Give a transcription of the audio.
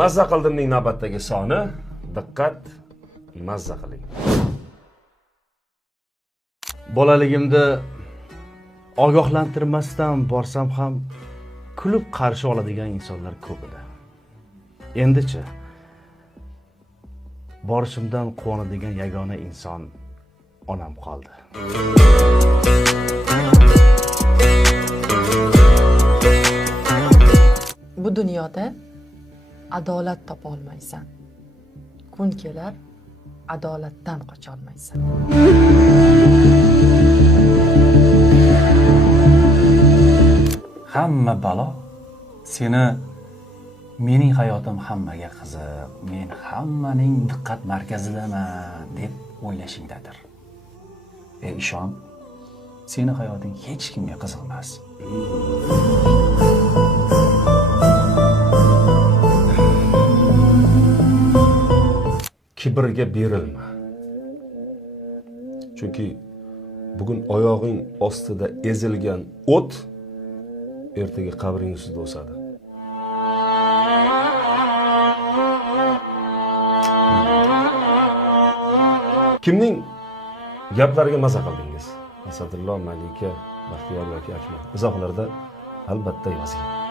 Mazza qildimning navbatdagi soni. Diqqat, mazza qiling. Bolaligimda ogohlantirmasdan borsam ham kulib qarshi oladigan insonlar ko'p edi. Endichi borishimdan quvonadigan yagona inson onam qoldi. Bu dunyoda adolat topa olmaysan. Kun kelar, adolatdan qocha olmaysan. Hamma balo seni mening hayotim hammaga qiziq, men hammaning diqqat markazidaman deb o'ylashingdadir. Ishon, seni hayoting hech kimga qiziq emas. Kibrga berilma. Chunki bugun oyog'ing ostida ezilgan o't ertaga qabring ustida o'sadi. Kimning gaplariga maza qildingiz? Asadullo, Malika, Baxtiyor yoki Akmal. Izohlarda albatta yozing.